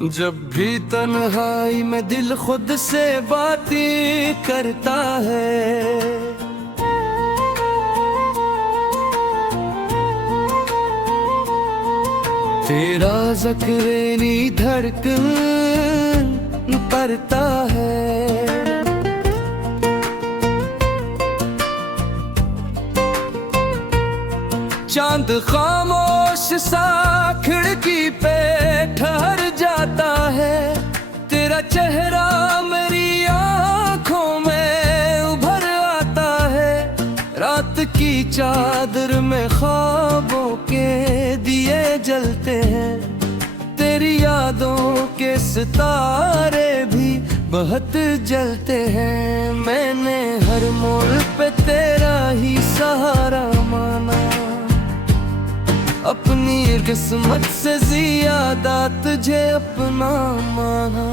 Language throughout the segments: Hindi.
जब भी तन्हाई में दिल खुद से बातें करता है, तेरा ज़िक्र धड़कन पड़ता है। चांद खामोश सा खिड़की पे ठहर जाता है, तेरा चेहरा मेरी आँखों में उभर आता है। रात की चादर में ख्वाबों के दिए जलते हैं, तेरी यादों के सितारे भी बहुत जलते हैं। मैंने हर मोड़ पे तेरा ही सहारा माना, अपनी किस्मत से ज़्यादा तुझे अपना माना।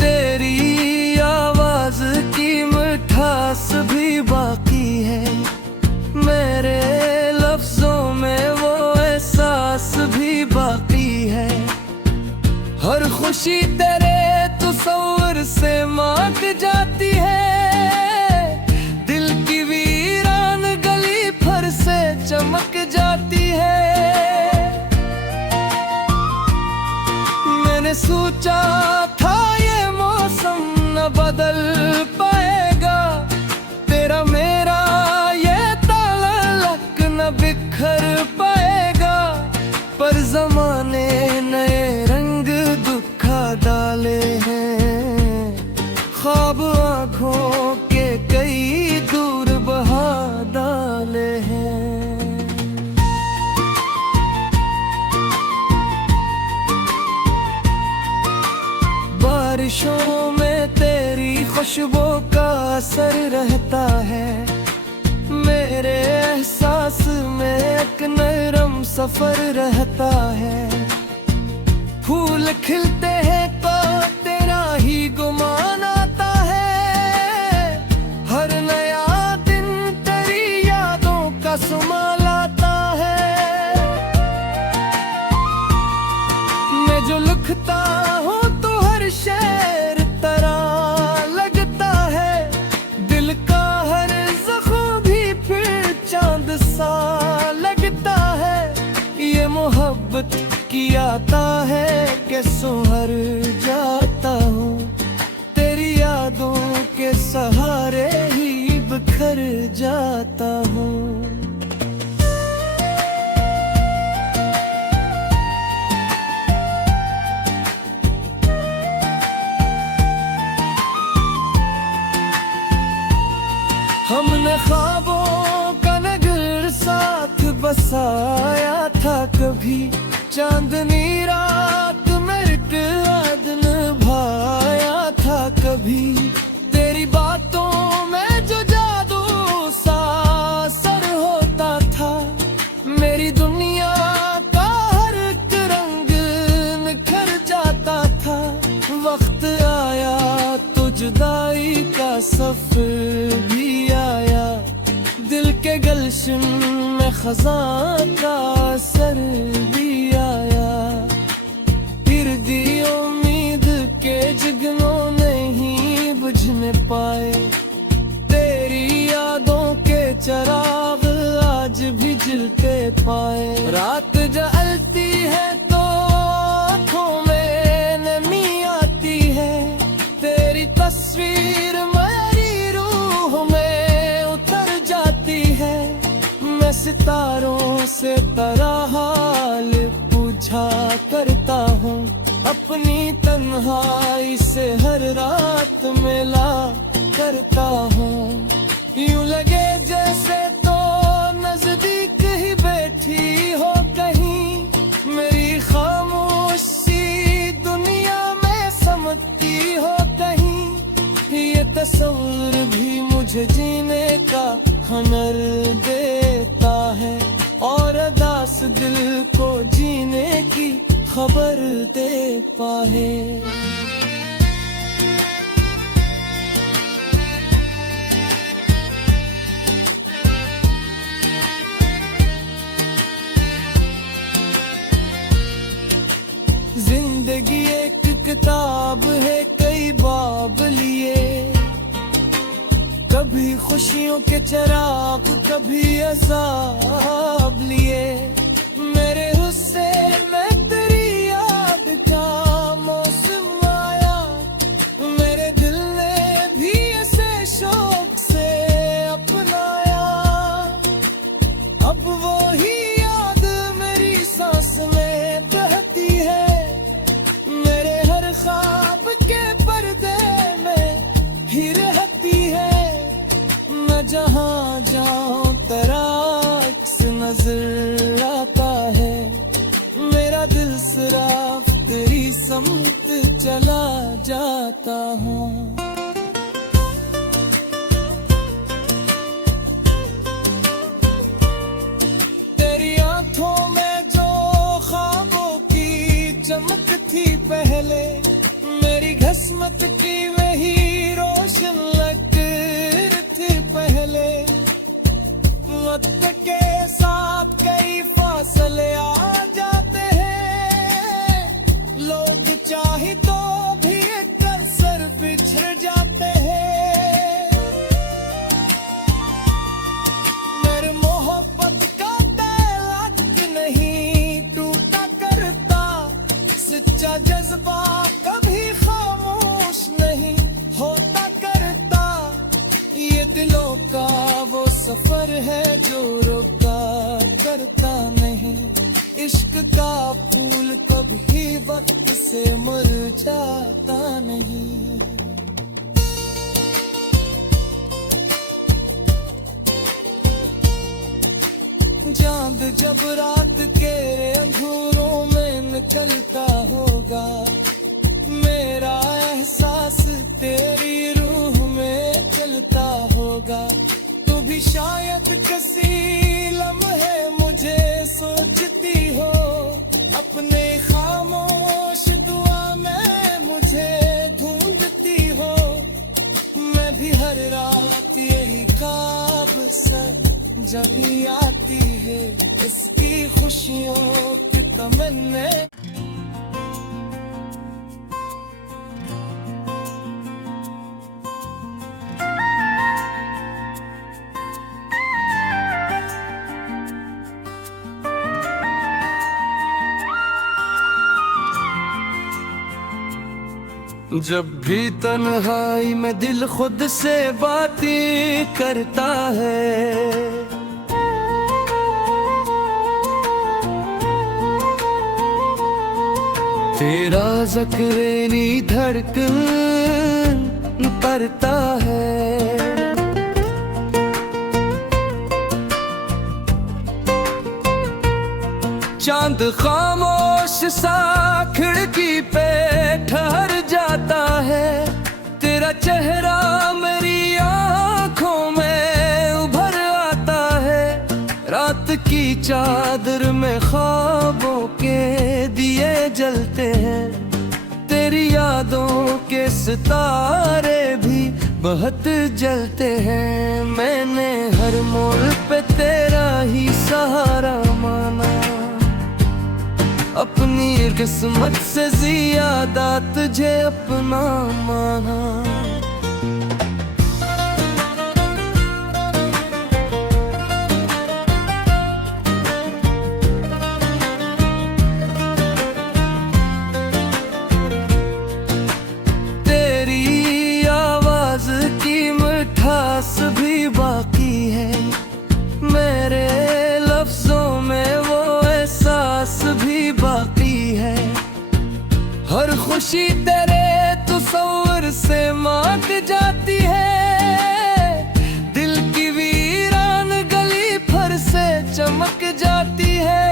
तेरी आवाज़ की मिठास भी बाकी है, मेरे लफ्ज़ों में वो एहसास भी बाकी है। हर खुशी तेरे तस्वीर से मात जाती है, दिल की वीरान गली फिर से चमक जाती है। मैंने सोचा था ये मौसम न बदल पाएगा, तेरा मेरा ये ताल्लुक न बिखर पाएगा। पर ज़माने नए रंग दुखा डाले हैं, ख्वाब आँखों के कई दूर बहा डाले हैं। बारिशों में तेरी खुशबू का असर रहता है, मेरे एहसास में एक नरम सफर रहता है। फूल खिलते हैं तो तेरा ही गुमान आता है, हर नया दिन तेरी यादों का सुमा लाता है। मैं जो लिखता हूँ तो हर शेर तरह लगता है, दिल का हर जख्म भी फिर चांद सा लगता है। ये मोहब्बत की आता है कि सुहर जाता हूँ, तेरी यादों के सहारे ही बिखर जाता हूँ। हमने ख्वाबों का नगर साथ बसाया था कभी, चांदनी रात में रात निभाया था कभी। तेरी बातों में जो जादू सा असर होता था, मेरी दुनिया का हर एक रंग निखर जाता था। वक्त आया तो जुदाई का सफर भी आया, दिल के गलशन में खज़ां का असर भी आया। फिर दी उम्मीद के जगनों नहीं बुझने पाए, तेरी यादों के चिराग आज भी जलते पाए। रात जलती है तो आँखों में नमी आती है, तेरी तस्वीर मेरी रूह में उतर जाती है। मैं सितारों से तेरा हाल पूछा करता हूँ, अपनी तन्हाई से हर रात मिला करता हूँ। यूं लगे जैसे तो नजदीक ही बैठी हो कहीं, मेरी खामोशी दुनिया में समझती हो कहीं। ये तस्वीर भी मुझे जीने का हुनर देता है, और अदास दिल को जीने की खबर दे पाए। जिंदगी एक किताब है कई बाब लिए, कभी खुशियों के चिराग कभी अज़ाब लिए। मेरे हुस्से में तेरी याद का मौसम आया, मेरे दिल ने भी ऐसे शौक से अपनाया। अब वो ही याद मेरी सांस में बहती है, मेरे हर ख्वाब के पर्दे में ही रहती है। मैं जहाँ जाऊँ तेरा अक्स नजर आता है, मेरा दिल सिर्फ तेरी समत चला जाता हूँ। तेरी आंखों में जो ख्वाबों की चमक थी पहले, मेरी घसमत की वही रोशन लग थी पहले। वक्त के साथ कई फासले आ जाते हैं, लोग चाहे तो भी एक असर बिछड़ जाते हैं। मेरे मोहब्बत का ताल्लुक नहीं टूटा करता, सच्चा जज्बा कभी खामोश नहीं होता करता। ये दिलों का वो सफर है जो रुका करता नहीं, इश्क का फूल कभी वक्त से मुरझाता नहीं। चांद जब रात के अंधेरों में निकलता होगा, मेरा एहसास तेरी रूह में चलता होगा। तू भी शायद किसी लम्हे मुझे सोचती हो, अपने खामोश दुआ में मुझे ढूंढती हो। मैं भी हर रात यही ख्वाब सर जब आती है, इसकी खुशियों की तमन्ना। जब भी तन्हाई में दिल खुद से बातें करता है, तेरा ज़िक्र धड़कन करता है। चांद खामोश सा खिड़की पे ठहर जाता है, तेरा चेहरा मेरी आंखों में उभर आता है। रात की चादर में ख्वाबों के दिए जलते हैं, तेरी यादों के सितारे भी बहुत जलते हैं। मैंने हर मोड़ पे तेरा ही सहारा माना, अपनी किस्मत से ज्यादा तुझे अपना माना। तेरी आवाज की मिठास भी बाकी है, मेरे लफ्जों में वो एहसास भी बाकी है। हर खुशी तेरे तस्वीर से मात जाती है, दिल की वीरान गली भर से चमक जाती है।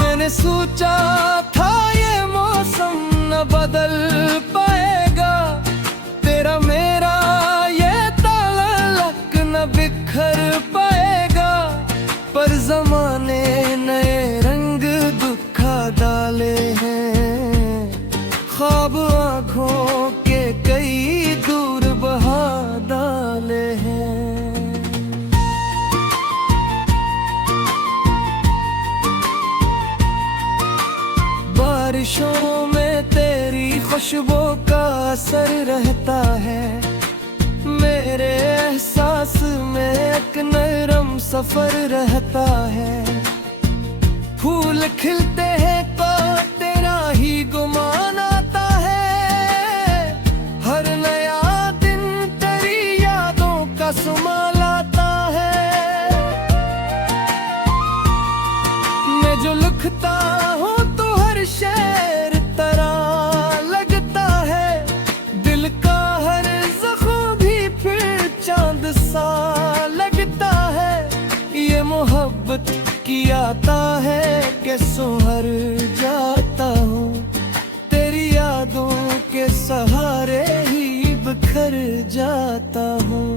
मैंने सोचा था ये मौसम न बदल पाएगा, तेरा मेरा ये ताल्लुक न बिखर पाएगा। पर जमाने नए रंग दुखा डाले हैं, ख्वाब आँखों के कई दूर बहा डाले हैं। बारिशों में तेरी खुशबू का असर रहता है। मेरे एहसास में एक नरम सफर रहता है। फूल खिलते हैं तो तेरा ही गुमान आता है। हर नया दिन तेरी यादों का सुमाल आता है। मैं जो लिखता हूँ तो हर शेर तरह लगता है। दिल का हर जख्म भी फिर चांद सा लगता है। ये मोहब्बत की आता है कि सुहर जाता हूँ। तेरी यादों के सहारे ही बिखर जाता हूँ।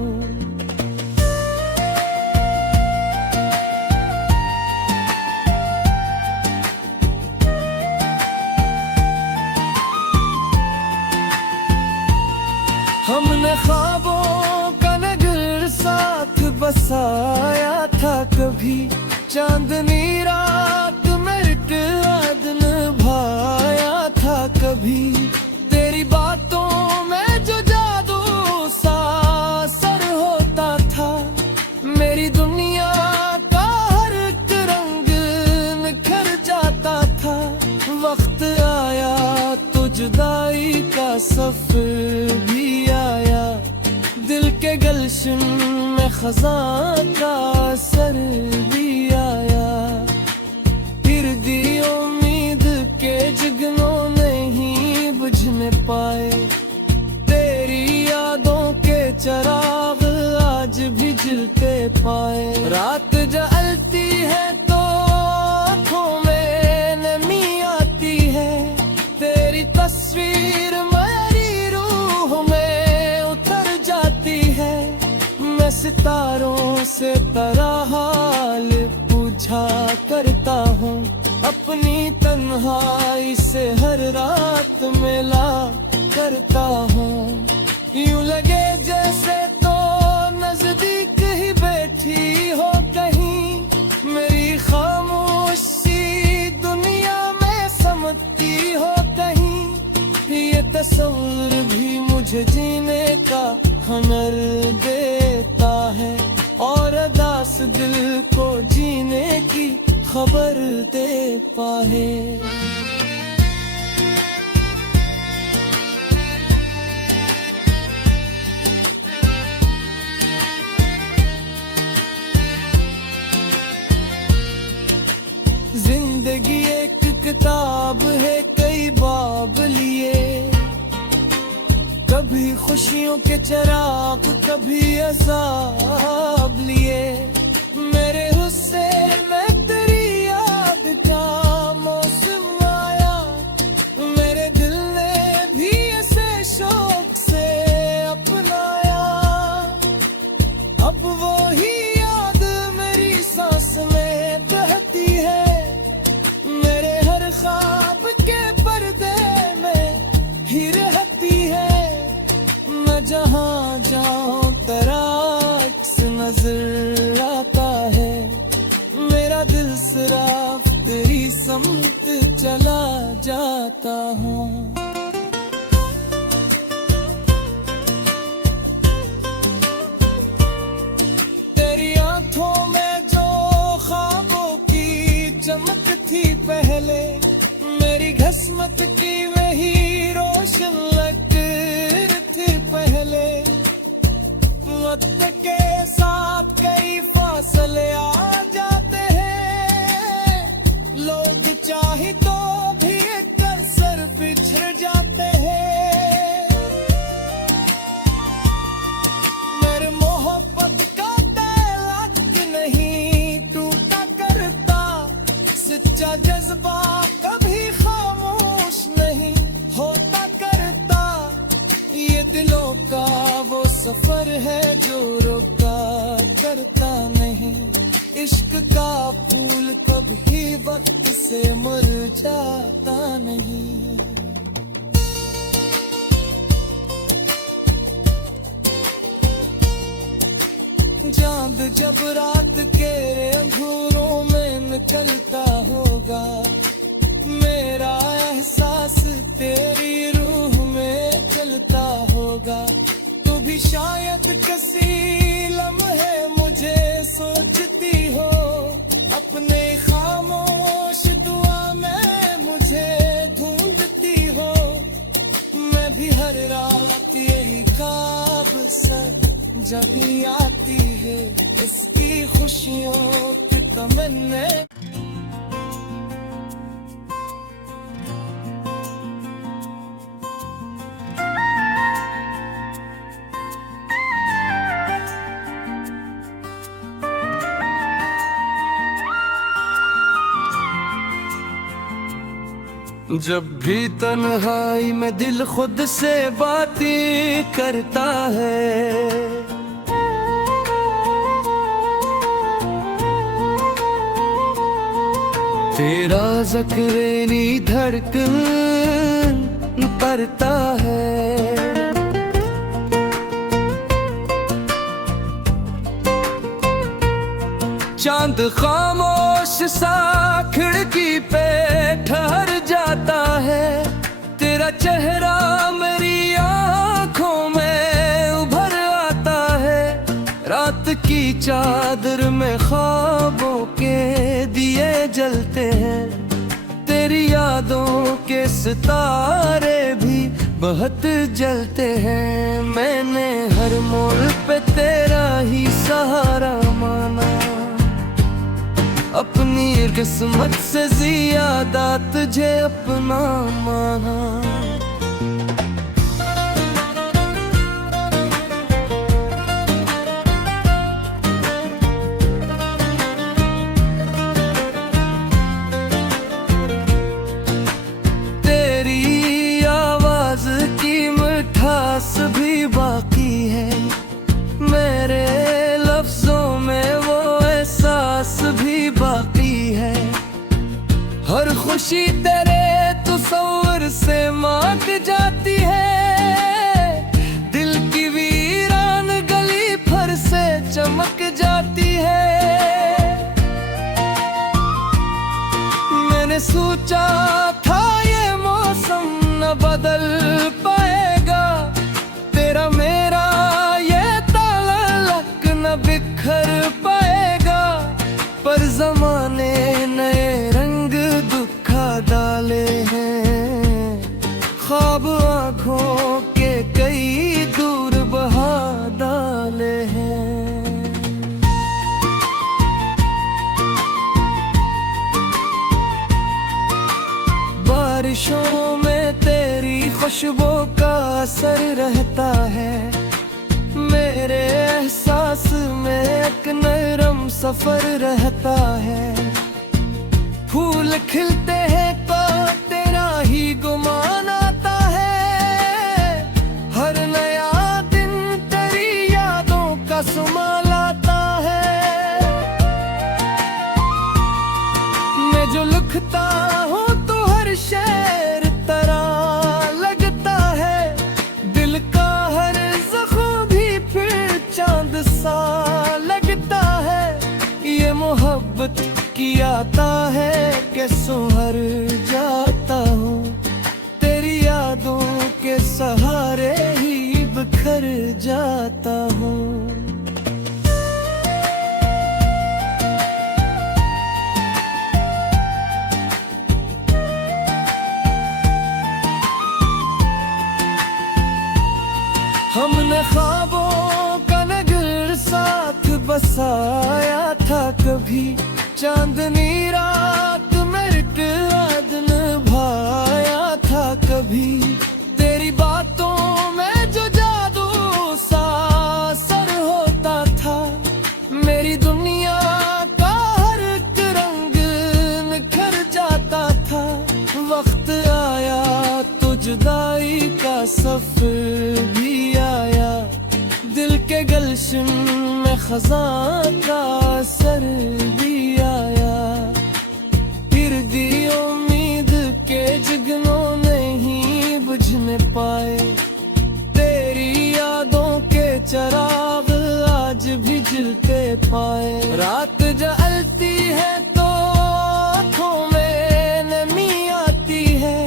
हमने ख्वाबों का नगर साथ बसाया था कभी। चांदनी रात में रात निभाया था कभी। तेरी बातों में जो जादू सा असर होता था। मेरी दुनिया का हर एक रंग निखर जाता था। वक्त आया तो जुदाई का सफर भी आया। दिल के गलशन में खजां का असर भी आया। फिर दी उम्मीद के जगनों नहीं बुझने पाए। तेरी यादों के चराग आज भी जलते पाए। रात जलती है तो आँखों में नमी आती है। तेरी तस्वीर मेरी रूह में उतर जाती है। मैं सितारों से तरह हाल पूछा करता हूँ। अपनी तन्हाई से हर रात मिला करता हूँ। यूं लगे जैसे तो नजदीक ही बैठी हो कहीं। मेरी खामोशी दुनिया में समझती हो कहीं। ये तस्वीर भी मुझे जीने का हुनर देता है। और अदास दिल को जीने की खबर देता है। जिंदगी एक किताब है कई बाब लिए। कभी खुशियों के चराग कभी अज़ाब लिए। मेरे हुस्से में तेरी याद का मौसम आया। मेरे दिल ने भी इसे शौक से अपनाया। अब वो ही याद मेरी सांस में बहती है। मेरे हर ख्वाब के पर्दे में ही रहती है। जहाँ जाऊं तेरा अक्स नजर आता है। मेरा दिल सिर्फ तेरी समत चला जाता हूँ। तेरी आंखों में जो ख्वाबों की चमक थी पहले। मेरी घसमत की वही रोशन लग पहले। वक्त के साथ कई फासले आ जाते हैं। लोग चाहे तो भी एक सर बिछड़ जाते हैं। मेरे मोहब्बत का ताल्लुक नहीं टूटा करता। सच्चा जज्बा कभी खामोश नहीं होता करता। ये दिलों का वो सफर है जो रुका करता नहीं। इश्क का फूल कभी वक्त से मुरझाता नहीं। चांद जब रात के अंधेरों में निकलता होगा। मेरा एहसास जभी आती है इसकी खुशियों की तमन्ने। जब भी तन्हाई में दिल खुद से बातें करता है, तेरा ज़िक्र धड़कन पड़ता है। चांद खामोश सा खिड़की पे ठहर जाता है, तेरा चेहरा मेरी आँखों में उभर आता है। रात की चादर में ख्वाबों के दिए जलते हैं, तेरी यादों के सितारे भी बहुत जलते हैं। मैंने हर मोड़ पे तेरा ही सहारा माना, अपनी किस्मत से ज्यादा तुझे अपना माना। तेरी आवाज की मिठास भी बाकी है, मेरे लफ्जों में वो एहसास भी बाकी है। हर खुशी तेरे तस्वीर से मात जाती है, दिल की वीरान गली भर से चमक जाती है। मैंने सोचा था ये मौसम न बदल पाएगा, तेरा मेरा ये ताल्लुक न बिखर पाएगा। पर ज़माने नए रंग दुखा डाले हैं, ख्वाब आँखों के कई दूर बहा डाले हैं। बारिशों में तेरी खुशबू का असर रहता है, मेरे एहसास में एक नरम सफर रहता है। फूल खिलते हैं तो तेरा ही गुमान आता है, हर नया दिन तेरी यादों का सुमाल आता है। मैं जो लिखता हूँ तो हर शेर तरह लगता है, दिल का हर जख्म भी फिर चांद सा लगता है। ये मोहब्बत की आता है कि सुहर जाता हूँ, तेरी यादों के सहारे ही बिखर जाता हूँ। हमने ख्वाबों का नगर साथ बसाया था कभी, चांदनी रात में एक रात निभाया था कभी। तेरी बातों में जो जादू सा असर होता था, मेरी दुनिया का हर एक रंग निखर जाता था। वक्त आया तो जुदाई का सफर भी आया, दिल के गलशन में खज़ां का असर भी आया। फिर दी उम्मीद के जगनों नहीं बुझने पाए, तेरी यादों के चराग आज भी जलते पाए। रात जलती है तो आँखों में नमी आती है,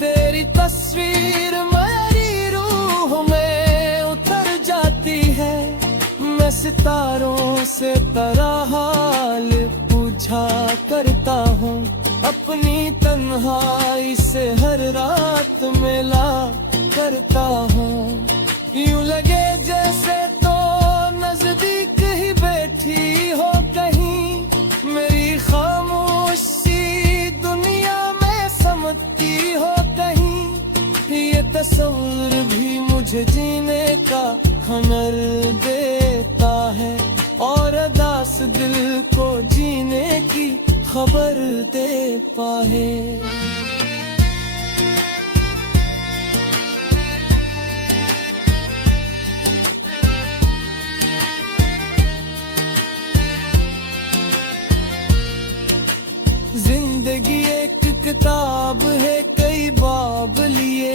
तेरी तस्वीर मेरी रूह में उतर जाती है। मैं सितारों से तेरा हाल पूछा करता हूँ, अपनी तन्हाई से हर रात मिला करता हूँ। यूं लगे जैसे तो नजदीक ही बैठी हो कहीं, मेरी खामोशी दुनिया में समझती हो कहीं। ये तस्वीर भी मुझे जीने का हुनर देता है, और अदास दिल को जीने की खबर देता है। जिंदगी एक किताब है कई बाब लिए,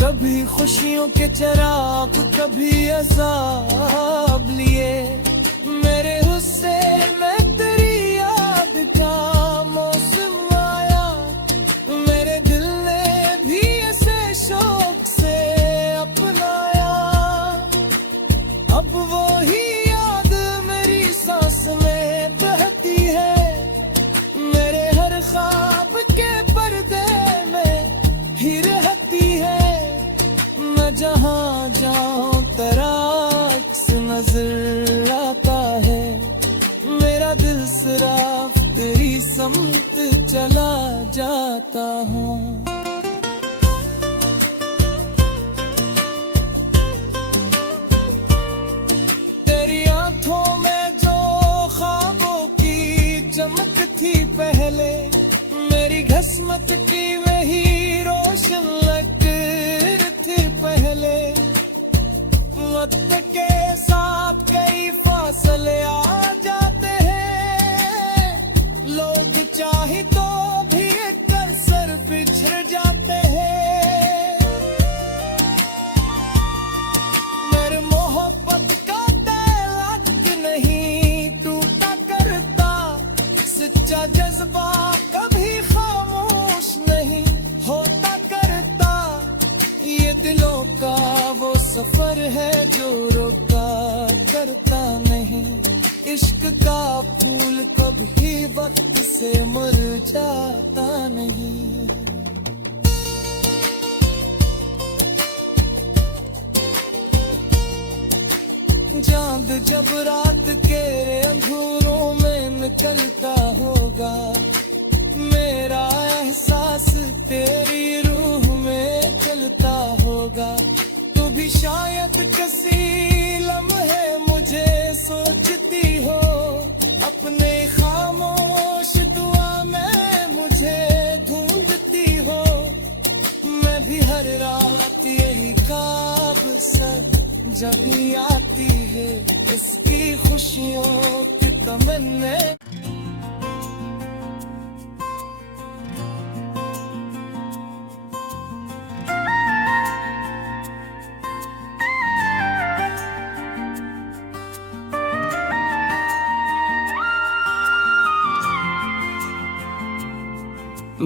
कभी खुशियों के चिराग कभी अज़ाब लिए। मेरे गुस्से में तेरी याद का मौसम आया, मेरे दिल ने भी ऐसे शौक से अपनाया। अब वो ही याद मेरी सांस में बहती है, मेरे हर ख्वाब के पर्दे में ही रहती है। मैं जहाँ जाऊँ तेरा अक्स नजर आता है, मेरा दिल सिर्फ तेरी समत चला जाता हूँ। तेरी आंखों में जो ख्वाबों की चमक थी पहले, मेरी घसमत की वही रोशन लग थी पहले। वक्त के साथ कई फासले आ जाते हैं, लोग चाहे तो भी एक सर बिछड़ जाते हैं। मेरे मोहब्बत का ताल्लुक नहीं टूटा करता, सच्चा जज्बा कभी खामोश नहीं होता करता। ये दिलों का वो सफर है जो रुका करता नहीं, इश्क का फूल कभी वक्त से मुरझाता नहीं। चांद जब रात के अंधेरों में निकलता होगा, मेरा एहसास तेरी रूह में चलता होगा। तू भी शायद किसी लम्हे मुझे सोचती हो, अपने खामोश दुआ में मुझे ढूंढती हो। मैं भी हर रात यही ख्वाब सर जगी आती है, इसकी खुशियों की तमन्ने।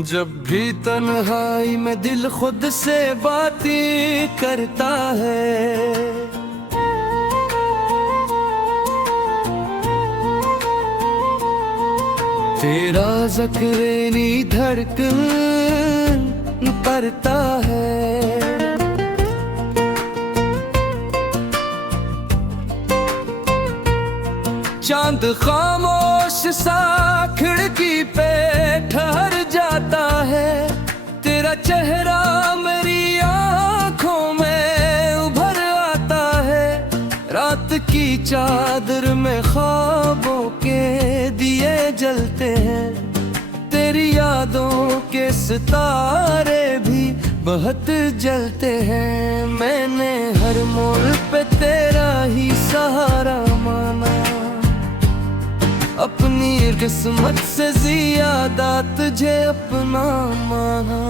जब भी तन्हाई में दिल खुद से बातें करता है, तेरा ज़िक्र धड़कन करता है। चांद खामोश सा खिड़की पे ठहर जाता है, तेरा चेहरा मेरी आँखों में उभर आता है। रात की चादर में ख्वाबों के दिए जलते हैं, तेरी यादों के सितारे भी बहुत जलते हैं। मैंने हर मोड़ पे तेरा ही सहारा माना, अपनी किस्मत से ज्यादा तुझे अपना माना।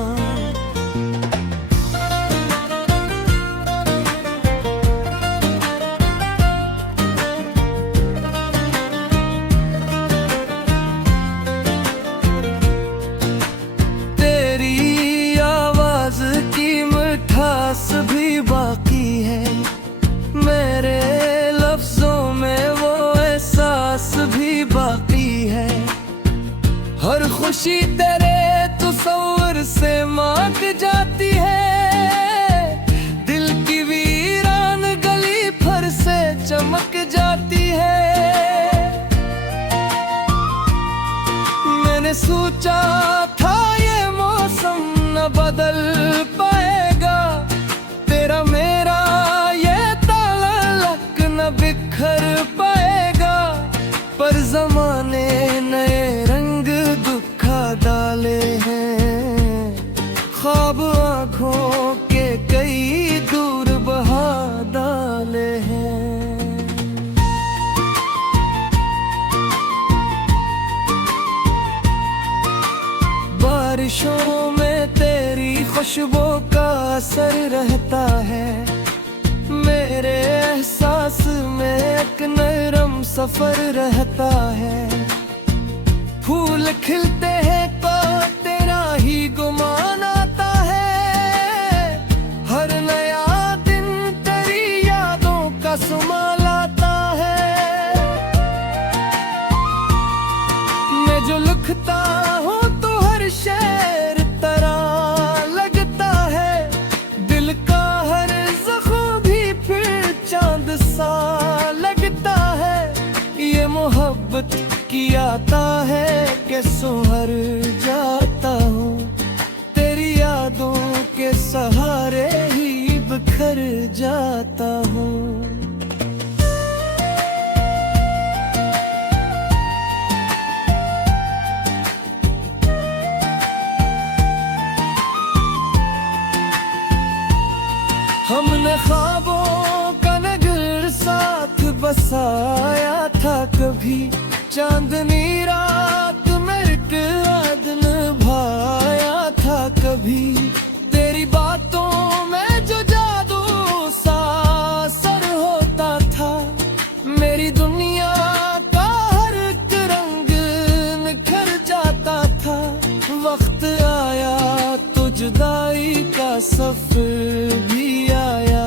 तेरी आवाज की मिठास भी बाकी है, मेरे लफ्जों में वो एहसास भी बाकी है। हर खुशी तेरे तस्वीर से मांग जाती है, दिल की वीरान गली भर से मैंने सोचा था ये मौसम न बदल पाएगा, तेरा मेरा ये ताल्लुक न बिखर पाएगा। पर जमाने नए रंग दुखा डाले हैं, ख्वाब आँखों के कई दूर बहा डाले हैं। बारिशों में तेरी खुशबू का असर रहता है, मेरे एहसास में एक नरम सफर रहता है। फूल खिलते हैं तो तेरा ही गुमान आता है, हर नया दिन तेरी यादों का सुमा लाता है। मैं जो लिखता हूँ तो हर शेर तरह लगता है, दिल का हर जख्म भी फिर चांद सा लगता है। ये मोहब्बत की आता है कि सुहर जाता हूँ, तेरी यादों के सहारे ही बिखर जाता हूँ। हमने ख्वाबों का नगर साथ बसाया था कभी, चांदनी रात में एक याद निभाया था कभी। तेरी बातों में जो जादू सा असर होता था, मेरी दुनिया का हर एक रंग निखर जाता था। वक्त आया तो जुदाई का सफर भी आया,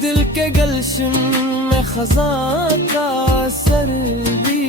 दिल के गलशन में खज़ां का असर भी